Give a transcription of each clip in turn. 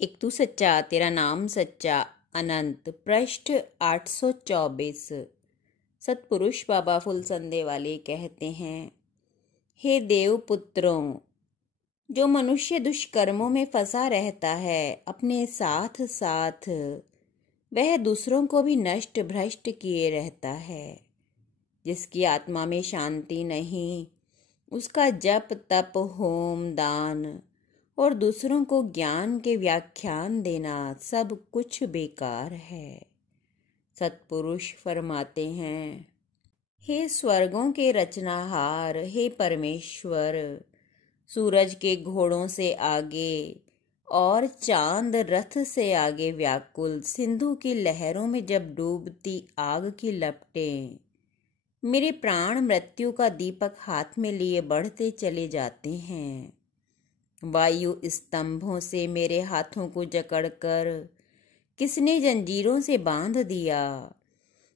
एक तू सच्चा तेरा नाम सच्चा। अनंत पृष्ठ 824। सतपुरुष बाबा फुलसंदे वाले कहते हैं, हे देव पुत्रों, जो मनुष्य दुष्कर्मों में फंसा रहता है अपने साथ साथ वह दूसरों को भी नष्ट भ्रष्ट किए रहता है। जिसकी आत्मा में शांति नहीं, उसका जप तप होम दान और दूसरों को ज्ञान के व्याख्यान देना सब कुछ बेकार है। सतपुरुष फरमाते हैं, हे स्वर्गों के रचनाहार, हे परमेश्वर, सूरज के घोड़ों से आगे और चांद रथ से आगे व्याकुल सिंधु की लहरों में जब डूबती आग की लपटें मेरे प्राण मृत्यु का दीपक हाथ में लिए बढ़ते चले जाते हैं। वायु स्तंभों से मेरे हाथों को जकड़कर किसने जंजीरों से बांध दिया।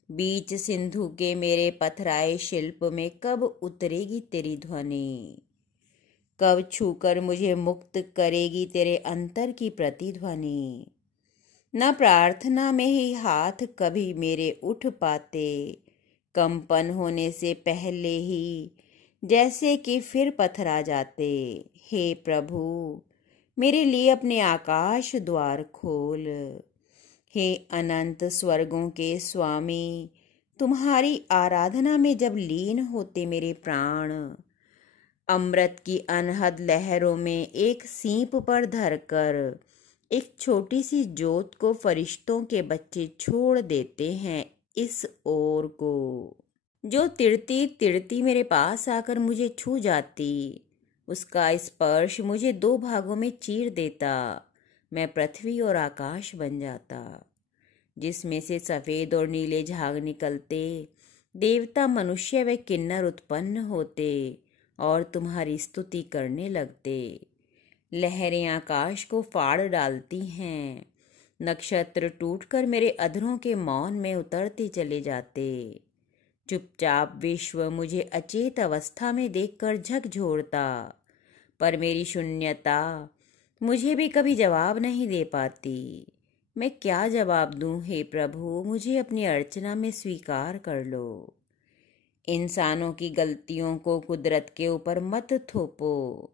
बीच सिंधु के मेरे पथराए शिल्प में कब उतरेगी तेरी ध्वनि, कब छूकर मुझे मुक्त करेगी तेरे अंतर की प्रतिध्वनि। न प्रार्थना में ही हाथ कभी मेरे उठ पाते, कंपन होने से पहले ही जैसे कि फिर पथरा जाते। हे प्रभु, मेरे लिए अपने आकाश द्वार खोल। हे अनंत स्वर्गों के स्वामी, तुम्हारी आराधना में जब लीन होते मेरे प्राण, अमृत की अनहद लहरों में एक सीप पर धरकर एक छोटी सी जोत को फरिश्तों के बच्चे छोड़ देते हैं इस ओर को, जो तिड़ती तिड़ती मेरे पास आकर मुझे छू जाती, उसका स्पर्श मुझे दो भागों में चीर देता, मैं पृथ्वी और आकाश बन जाता, जिसमें से सफेद और नीले झाग निकलते, देवता मनुष्य व किन्नर उत्पन्न होते और तुम्हारी स्तुति करने लगते। लहरें आकाश को फाड़ डालती हैं, नक्षत्र टूटकर मेरे अधरों के मौन में उतरते चले जाते। चुपचाप विश्व मुझे अचेत अवस्था में देखकर झकझोरता, पर मेरी शून्यता मुझे भी कभी जवाब नहीं दे पाती। मैं क्या जवाब दूं? हे प्रभु, मुझे अपनी अर्चना में स्वीकार कर लो। इंसानों की गलतियों को कुदरत के ऊपर मत थोपो,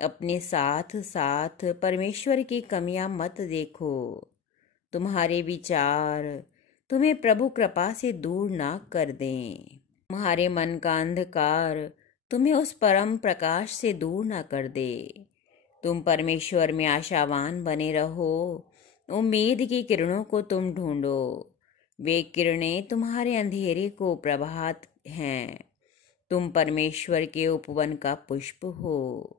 अपने साथ साथ परमेश्वर की कमियां मत देखो। तुम्हारे विचार तुम्हें प्रभु कृपा से दूर ना कर दें, तुम्हारे मन का अंधकार तुम्हें उस परम प्रकाश से दूर ना कर दे। तुम परमेश्वर में आशावान बने रहो, उम्मीद की किरणों को तुम ढूंढो। वे किरणें तुम्हारे अंधेरे को प्रभात हैं। तुम परमेश्वर के उपवन का पुष्प हो,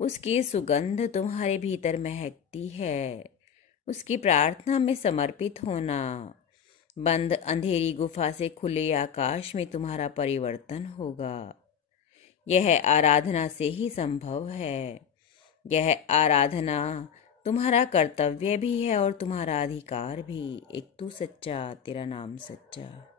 उसकी सुगंध तुम्हारे भीतर महकती है। उसकी प्रार्थना में समर्पित होना, बंद अंधेरी गुफा से खुले आकाश में तुम्हारा परिवर्तन होगा। यह आराधना से ही संभव है। यह आराधना तुम्हारा कर्तव्य भी है और तुम्हारा अधिकार भी। एक तू सच्चा तेरा नाम सच्चा।